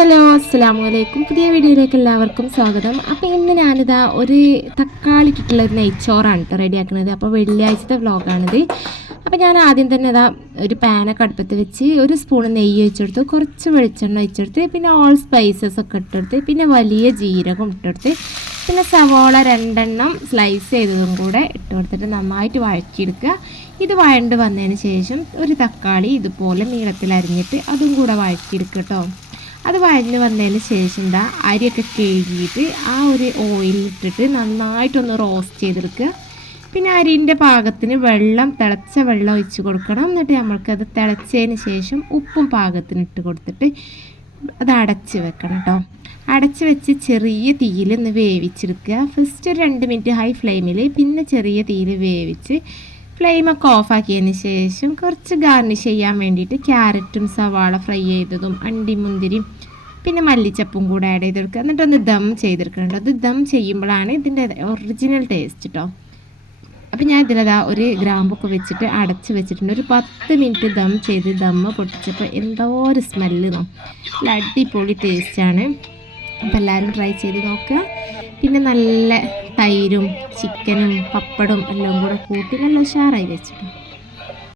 Hello അസ്സലാമു അലൈക്കും. പുതിയ വീഡിയോയിലേക്ക് എല്ലാവർക്കും സ്വാഗതം. അപ്പോൾ ഇന്ന് ഞാനിതാ ഒരു തക്കാളി ഇട്ടിട്ടുള്ള ഒരു നെയ്ച്ചോറാണ് കേട്ടോ റെഡിയാക്കുന്നത്. അപ്പോൾ വെള്ളിയാഴ്ചത്തെ വ്ളോഗാണിത്. അപ്പോൾ ഞാൻ ആദ്യം തന്നെ ഇതാ ഒരു പാനൊക്കെ അടുപ്പത്ത് വെച്ച് ഒരു സ്പൂൺ നെയ്യ് ഒഴിച്ചെടുത്ത്, കുറച്ച് വെളിച്ചെണ്ണ ഒഴിച്ചെടുത്ത്, പിന്നെ ഓൾ സ്പൈസസ് ഒക്കെ ഇട്ടെടുത്ത്, പിന്നെ വലിയ ജീരകം ഇട്ടെടുത്ത്, പിന്നെ സവോള 2 സ്ലൈസ് ചെയ്തതും കൂടെ ഇട്ട് കൊടുത്തിട്ട് നന്നായിട്ട് വഴറ്റിയെടുക്കുക. ഇത് വഴണ്ട് വന്നതിന് ശേഷം ഒരു തക്കാളി ഇതുപോലെ നീളത്തിൽ അരിഞ്ഞിട്ട് അതും കൂടെ വഴറ്റിയെടുക്കുക കേട്ടോ. അത് വഴഞ്ഞ് വന്നതിന് ശേഷം അരിയൊക്കെ കഴുകിയിട്ട് ആ ഒരു ഓയിലിട്ടിട്ട് നന്നായിട്ടൊന്ന് റോസ്റ്റ് ചെയ്തെടുക്കുക. പിന്നെ അരിൻ്റെ പാകത്തിന് തിളച്ച വെള്ളം ഒഴിച്ച് കൊടുക്കണം. എന്നിട്ട് നമ്മൾക്കത് തിളച്ചതിന് ശേഷം ഉപ്പും പാകത്തിന് ഇട്ട് കൊടുത്തിട്ട് അത് അടച്ച് വെക്കണം കേട്ടോ. അടച്ച് വെച്ച് ചെറിയ തീയിൽ ഒന്ന് വേവിച്ചെടുക്കുക. ഫസ്റ്റ് ഒരു 2 മിനിറ്റ് ഹൈ ഫ്ലെയിമിൽ, പിന്നെ ചെറിയ തീയിൽ വേവിച്ച് ഫ്ലെയിമൊക്കെ ഓഫാക്കിയതിന് ശേഷം കുറച്ച് ഗാർണിഷ് ചെയ്യാൻ വേണ്ടിയിട്ട് ക്യാരറ്റും സവാള ഫ്രൈ ചെയ്തതും അണ്ടിമുന്തിരിയും പിന്നെ മല്ലിച്ചപ്പും കൂടെ ആഡ് ചെയ്തെടുക്കുക. എന്നിട്ടൊന്ന് ദം ചെയ്തെടുക്കുന്നുണ്ട്. അത് ദം ചെയ്യുമ്പോഴാണ് ഇതിൻ്റെ ഒറിജിനൽ ടേസ്റ്റ് കേട്ടോ. അപ്പോൾ ഞാൻ ഇതിലതാ ഒരു ഗ്രാമ്പൊക്കെ വെച്ചിട്ട് അടച്ച് വെച്ചിട്ടുണ്ട്. ഒരു 10 മിനിറ്റ് ദം ചെയ്ത് ദമ്മ് പൊട്ടിച്ചപ്പോൾ എന്തോ ഒരു സ്മെല്ല് നല്ല അടിപൊളി ടേസ്റ്റാണ്. അപ്പോൾ എല്ലാവരും ട്രൈ ചെയ്ത് നോക്കുക. പിന്നെ നല്ല തൈരും ചിക്കനും പപ്പടും എല്ലാം കൂടെ കൂട്ടി നല്ല ഉഷാറായി വെച്ചിട്ട്